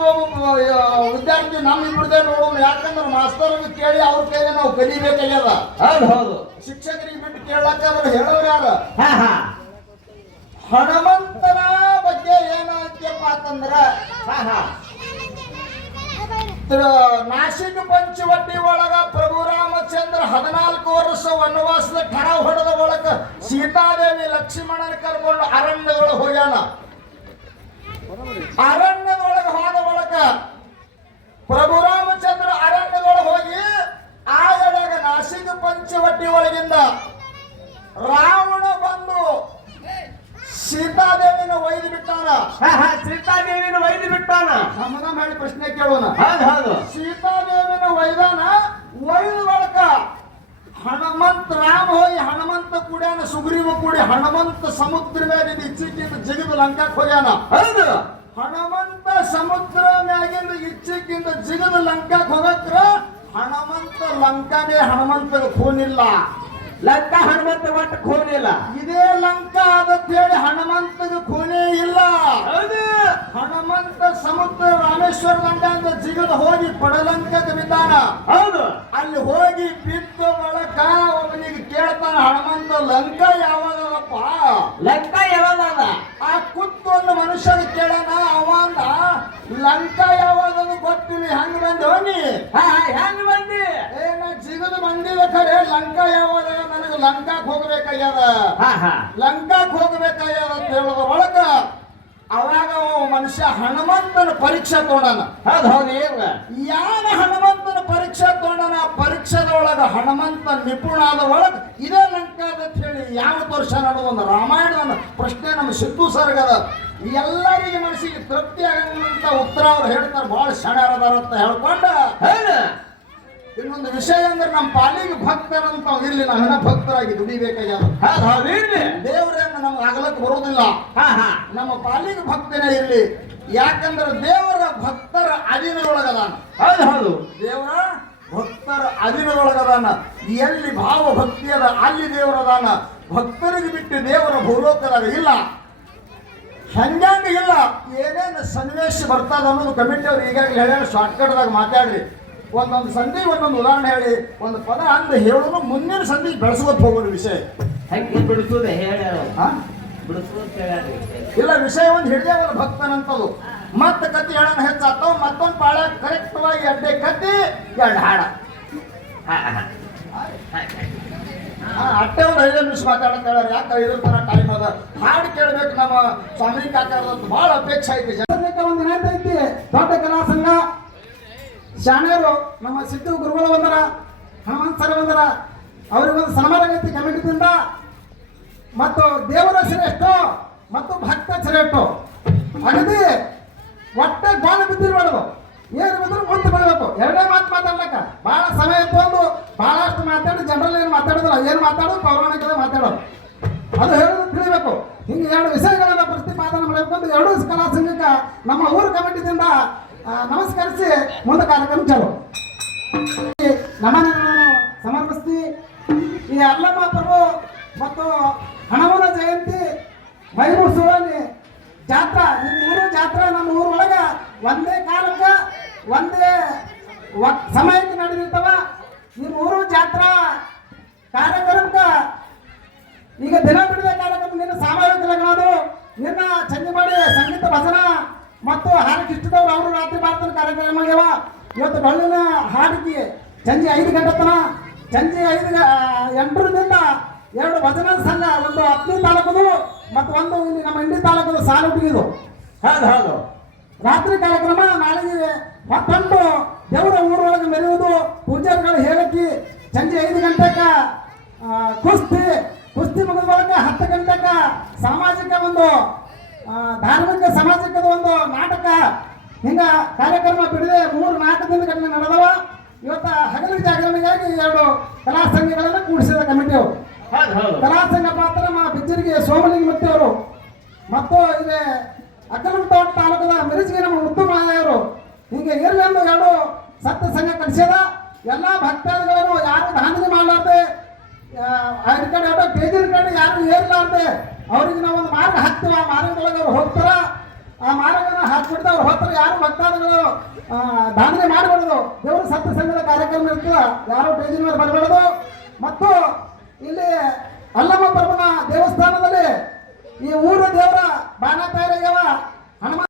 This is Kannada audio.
ವಿದ್ಯಾರ್ಥಿ ನಮ್ಮ ಇಬ್ಬರದೇ ನೋಡೋಣ. ಯಾಕಂದ್ರೆ ಮಾಸ್ತರ್ ಕೇಳಿ ಅವ್ರ ಕೈಗೆ ನಾವು ಕಲಿಬೇಕಾಗ್ಯದ. ಹೌದು ಹೌದು. ಶಿಕ್ಷಕರಿಗೆ ಬಿಟ್ಟು ಕೇಳಕ್ಕ ಅವ್ರು ಹೇಳೋರು ಯಾರ? ಹನುಮಂತನ ಬಗ್ಗೆ ಏನಂತಪ್ಪ ಅಂತಂದ್ರ ನಾಶಿಕ ಹಾ. ನಾಸಿಕ್ ಪಂಚವಟಿ ಒಳಗ ಪ್ರಭು ರಾಮಚಂದ್ರ ಹದಿನಾಲ್ಕು ವರ್ಷ ವನವಾಸದ ಠಣ ಹೊಡೆದ ಒಳಗ ಸೀತಾದೇವಿ ಲಕ್ಷ್ಮಣನ ಕರ್ಕೊಂಡು ಅರಣ್ಯದೊಳಗೆ ಹೋಗ್ಯಾನ. ಒಳಗ ಪ್ರಭು ರಾಮಚಂದ್ರ ಅರಣ್ಯದೊಳಗೆ ಹೋಗಿ ಆಗದಾಗ ನಾಸಿಕ ಪಂಚವಟ್ಟಿ ಒಳಗಿಂದ ರಾವಣ ಬಂದು ಸೀತಾದೇವಿನ ಒಯ್ದು ಬಿಟ್ಟಾನ. ಸೀತಾದೇವಿನ ವೈದ್ಯ ಬಿಟ್ಟಾನ. ಸಮಾನ ಮಾಡಿ ಪ್ರಶ್ನೆ ಕೇಳೋಣ. ಹೌದು ಸೀತಾದೇವಿನ ವೈದಾನ ಒಯ್ದು ಒಳಕ ಹನುಮಂತ ರಾಮ ಹೋಗಿ ಹನುಮಂತ ಕೂಡ್ಯಾನ ಸುಗ್ರೀವ ಕೂಡಿ ಹನುಮಂತ ಸಮುದ್ರ ಮೇಲೆ ಇಚ್ಚಿಕ್ಕಿಂದ ಜಿಗಿದು ಲಂಕಾಕ್ ಹೋಗ್ಯಾನ. ಹೌದು. ಹನುಮಂತ ಸಮುದ್ರ ಮ್ಯಾಗಿಂದ ಇಚ್ಚಿಕ್ಕಿಂದ ಜಿಗದ ಲಂಕಾಕ್ ಹೋಗಕ್ರ ಹನುಮಂತ ಲಂಕಾನೇ ಹನುಮಂತಗ ಖೂನಿಲ್ಲ. ಲಂಕಾ ಹನುಮಂತ ಒಟ್ಟು ಇಲ್ಲ ಇದೇ ಲಂಕಾ ಅದತ್ ಹೇಳಿ ಹನುಮಂತಗ ಖೂನೇ ಇಲ್ಲ. ಹೌದು. ಹನುಮಂತ ಸಮುದ್ರ ರಾಮೇಶ್ವರ ಲಂಕ ಅಂತ ಜಿಗದ ಹೋಗಿ ಪಡಲಂಕದ ಬಿದ್ದಾನ ಹೌದು. ಅಲ್ಲಿ ಹೋಗಿ ಬಿದ್ದ ಬಳಕ ಅವನಿಗೆ ಕೇಳ್ತಾನ ಹನುಮಂತ ಲಂಕಾ ಯಾವಾಗಪ್ಪ ಲಂಕಾ ಲಂಕ ಯಾವಾಗ? ನನಗೆ ಲಂಕಾಕ್ ಹೋಗ್ಬೇಕಾಗ್ಯದ. ಹಾ ಹಾ. ಲಂಕಾಕ್ ಹೋಗ್ಬೇಕಾಗ್ಯದ ಅಂತ ಹೇಳೋದ ಒಳಗ ಅವಾಗ ಅವ ಮನುಷ್ಯ ಹನುಮಂತನ ಪರೀಕ್ಷೆ ತಗೊಂಡಾನ. ಹೌದು ಹೌದು ಏನ್ ಹನುಮಂತನ ಪರೀಕ್ಷೆ ತಗೊಂಡನ? ಆ ಪರೀಕ್ಷೆದೊಳಗ ಹನುಮಂತ ನಿಪುಣ ಆದ ಒಳಗ ಇದೇ ಲಂಕಾದ ಅಂತ ಹೇಳಿ ಯಾವ ವರ್ಷ ನಡೆದು ಒಂದು ರಾಮಾಯಣದ ಪ್ರಶ್ನೆ ನಮ್ಮ ಸಿದ್ದು ಸರ್ಗದ ಎಲ್ಲರಿಗೆ ಮನಸ್ಸಿಗೆ ತೃಪ್ತಿ ಆಗಂತ ಉತ್ತರ ಅವ್ರು ಹೇಳ್ತಾರೆ. ಬಹಳ ಸಣ್ಣ ಅಂತ ಹೇಳ್ಕೊಂಡ. ಇನ್ನೊಂದು ವಿಷಯ ಅಂದ್ರೆ ನಮ್ಮ ಪಾಲಿಗೆ ಭಕ್ತರಂತ ಇರ್ಲಿ ನಾವೇನ ಭಕ್ತರಾಗಿ ದುಡಿಬೇಕಾಗ್ಯದ ಇರ್ಲಿ. ದೇವರನ್ನ ನಮ್ಗೆ ಆಗ್ಲಕ್ಕೆ ಬರೋದಿಲ್ಲ. ಹಾ ಹಾ. ನಮ್ಮ ಪಾಲಿಗೆ ಭಕ್ತನೇ ಇರ್ಲಿ. ಯಾಕಂದ್ರೆ ದೇವರ ಭಕ್ತರ ಅಧೀನದೊಳಗದಾನ ಹೌದು ಹೌದು. ದೇವರ ಭಕ್ತರ ಅಧೀನದೊಳಗದಾನ ಎಲ್ಲಿ ಭಾವ ಭಕ್ತಿ ಅದ ಅಲ್ಲಿ ದೇವರದಾನ ಭಕ್ತರಿಗೆ ಬಿಟ್ಟು ದೇವರ ಭೂಲೋಕದಾಗ ಇಲ್ಲ. ಹಂಗಂಗ ಇಲ್ಲ. ಏನೇನು ಸನ್ನಿವೇಶ ಬರ್ತದ ಅನ್ನೋದು ಕಮಿಟಿ ಅವ್ರು ಈಗಾಗಲೇ ಹೇಳ್ಯಾರ ಶಾರ್ಟ್ಕಟ್ದಾಗ ಮಾತಾಡ್ರಿ. ಒಂದೊಂದು ಸಂಧಿ ಒಂದೊಂದು ಉದಾಹರಣೆ ಹೇಳಿ. ಒಂದು ಪದ ಅಂತ ಹೇಳೋದು ಮುಂದಿನ ಸಂಧಿ ಬೆಳೆಸ್ಕೊತ ಹೋಗೋದು ವಿಷಯ. ಹೆಂಗೆ ಬಿಡಿಸೋದೆ ಹೇಳ್ಯಾರ ಹಾ ಬಿಡಿಸೋದು ಹೇಳ್ಯಾರ ಇಲ್ಲ ವಿಷಯ ಒಂದು ಹಿಡಿದೇವಲ್ಲ ಭಕ್ತನಂತದು. ಮತ್ತೆ ಕತ್ತಿ ಹೇಳೋಣ ಹೆಚ್ಚಾಗ್ತಾವ ಮತ್ತೊಂದು ಪಾಳ ಕರೆಕ್ಟ್ವಾಗಿ ಅಡ್ಡೆ ಕತ್ತಿ ಎರಡು ಹಾಡ. ಹಾ ಹಾ ಆ, ಅಟ್ಟೆ ಒಂದು ಐದು ನಿಮಿಷ ಮಾತಾಡ್ತಾಳ ಹೇಳಾರ ಯಾಕೆ ಐದು ತರ ಟೈಮ್ ಅದ ಹಾಡು ಕೇಳ್ಬೇಕು ನಮ್ಮ ಸ್ವಾಮಿ ಕಾಕಾರದ ಭಾಳ ಅಪೇಕ್ಷೆ ಐತಿ. ಜನಕ್ಕೆ ಒಂದು ನೆನಪೈತಿ ಐತಿ ದೊಡ್ಡ ಕಲಾ ಸಂಘ ಶಾಣ್ಯರು ನಮ್ಮ ಸಿದ್ದು ಗುರುಗಳು ಬಂದರ ಹನುಮಂತ ಸರ ಬಂದರ ಅವರಿಗೊಂದು ಸನ್ಮಾನಗತಿ ಕಮಿಟಿದಿಂದ ಮತ್ತು ದೇವರ ಶ್ರೇಷ್ಠ ಮತ್ತು ಭಕ್ತ ಶ್ರೇಷ್ಠ ಅಗದಿ ಒಟ್ಟೆ ಬಾಳ ಬಿದ್ದಿರ್ಬಾರ್ದು ಏನು ಬಿದ್ದರೂ ಮುಂದೆ ಬರಬೇಕು. ಎರಡೇ ಮಾತು ಮಾತಾಡ್ಲಕ್ಕ. ಭಾಳ ಸಮಯ ತಗೊಂಡು ಭಾಳಷ್ಟು ಮಾತಾಡಿ ಜನರಲ್ಲಿ ಏನು ಮಾತಾಡೋದಿಲ್ಲ. ಏನು ಮಾತಾಡೋದು? ಪೌರಾಣಿಕದ ಮಾತಾಡೋದು. ಅದು ಹೇಳೋದು ತಿಳಿಬೇಕು. ಹಿಂಗೆ ಎರಡು ವಿಷಯಗಳನ್ನು ಪ್ರತಿಪಾದನೆ ಮಾಡಬೇಕು ಅಂತ ಎರಡೂ ಕಲಾ ಸಂಘಕ್ಕೆ ನಮ್ಮ ಊರು ಕಮಿಟಿದಿಂದ ನಮಸ್ಕರಿಸಿ ಮುಂದೆ ಕಾರ್ಯಕ್ರಮ ಚಾಲು ನಮನಗಳನ್ನು ಸಮರ್ಪಿಸ್ತಿ ಈ ಅಲ್ಲಮ್ಮ ಪ್ರಭು ಮತ್ತು ಹಣಮನ ಜಯಂತಿ ಮೈಮೂಡಿಸುವಲ್ಲಿ ಜಾತ್ರಾ ನಿಮ್ಮ ಊರು ಜಾತ್ರಾ ನಮ್ಮ ಊರ ಒಳಗ ಒಂದೇ ಕಾಲಕ್ಕೆ ಒಂದೇ ವ- ಸಮಯಕ್ಕೆ ನಡೆದಿರ್ತಾವ ನಿಮ್ಮ ಊರು ಜಾತ್ರಾ ಕಾರ್ಯಕ್ರಮಕ್ಕೆ ಈಗ ದಿನ ಬಿಡದೆ ಕಾರ್ಯಕ್ರಮ ನಿನ್ನ ಸಾಮಾಜಿಕ ಲಗ್ನದು ನಿನ್ನ ಚಂದಿಮಾಡಿ ಸಂಗೀತ ಭಜನ ಮತ್ತು ಹಾರಕಿಷ್ಟದವ್ರು ಅವರು ರಾತ್ರಿ ಭಾರತದ ಕಾರ್ಯಕ್ರಮ ಆಗ್ಯಾವ. ಇವತ್ತು ಡೊಳ್ಳಿನ ಹಾಡಿಗೆ ಸಂಜೆ ಐದು ಗಂಟೆ ತನ ಸಂಜೆ ಐದು ಎಂಟರಿಂದ ಎರಡು ಭಜನ ಸಂಘ, ಒಂದು ಹತ್ತನೇ ತಾಲೂಕದು ಮತ್ತು ಒಂದು ಇಲ್ಲಿ ನಮ್ಮ ಇಂಡಿ ತಾಲೂಕದು ಸಾಲು ಹುಡುಗಿದು ಹೌದು ಹೌದು. ರಾತ್ರಿ ಕಾರ್ಯಕ್ರಮ, ನಾಳೆಗೆ ಮತ್ತೊಂದು ದೇವರ ಊರೊಳಗೆ ಮೆರೆಯುವುದು ಪೂಜಾರಿಗಳು ಹೇಳಕ್ಕೆ ಸಂಜೆ ಐದು ಗಂಟೆಗೆ ಕುಸ್ತಿ ಕುಸ್ತಿ ಮುಗಿದ ಹತ್ತು ಗಂಟೆಗೆ ಸಾಮಾಜಿಕ ಒಂದು ಧಾರ್ಮಿಕ ಸಾಮಾಜಿಕದ ಒಂದು ನಾಟಕ. ಹಿಂಗ ಕಾರ್ಯಕ್ರಮ ಬಿಡದೆ ಮೂರು ನಾಲ್ಕು ದಿನದ ಕಡಿಮೆ ನಡೆದವ. ಇವತ್ತ ಹಗಲು ಜಾಗರಣೆಗಾಗಿ ಎರಡು ಕಲಾ ಸಂಘಗಳನ್ನು ಕೂಡಿಸಿದ ಕಮಿಟಿಯವರು ಹೌದು ಹೌದು. ಕಲಾ ಸಂಘ ಪಾತ್ರ ಮಾ ಬಿಜ್ಜರಿಗೆ ಸೋಮಲಿಂಗ ಮತ್ತೆ ಅವರು. ಮತ್ತು ಇಲ್ಲಿ ಅಕ್ಕಲಮತೋಟ ತಾಲೂಕದ ಮಿರಿಜಿಗೆ ನಮ್ಮ ಮುತ್ತು ಮಾಯವರು ಹಿಂಗೆ ಇರಲಿ ಎಂದು ಎರಡು ಸತ್ಯ ಸಂಘ ಕಲಿಸ್ಯದ ಎಲ್ಲ ಭಕ್ತಾದಿಗಳನ್ನು ಯಾರು ದಾಂಧಲಿ ಮಾಡಲಾರ್ದೆ. ಅವ್ರ ಕಡೆ ಅದ ಯಾರು ಅಂದೆ. ಅವ್ರಿಗೆ ನಾವು ಒಂದು ಮಾರ್ಗ ಹಾಕ್ತೀವಿ, ಆ ಮಾರ್ಗದೊಳಗೆ ಅವ್ರು ಹೋಗ್ತಾರ. ಆ ಮಾರ್ಗನ ಹಾಕ್ಬಿಡ್ತಾ ಅವ್ರು ಹೋಗ್ತಾರೆ. ಯಾರು ಭಕ್ತಾದಿಗಳು ದಾಂಧಲೆ ಮಾಡಬಾರ್ದು. ದೇವರ ಸತ್ಯ ಸಂಘದ ಕಾರ್ಯಕ್ರಮ ಇರ್ತದ, ಯಾರು ಬೇಜಿನ ಮೇಲೆ ಬರಬಾರ್ದು. ಮತ್ತು ಇಲ್ಲಿ ಅಲ್ಲಮ್ಮ ಪರಮನ ದೇವಸ್ಥಾನದಲ್ಲಿ ಈ ಊರ ದೇವರ ಬಾಣ ತಯಾರಾಗ್ಯಾವ ಹನುಮ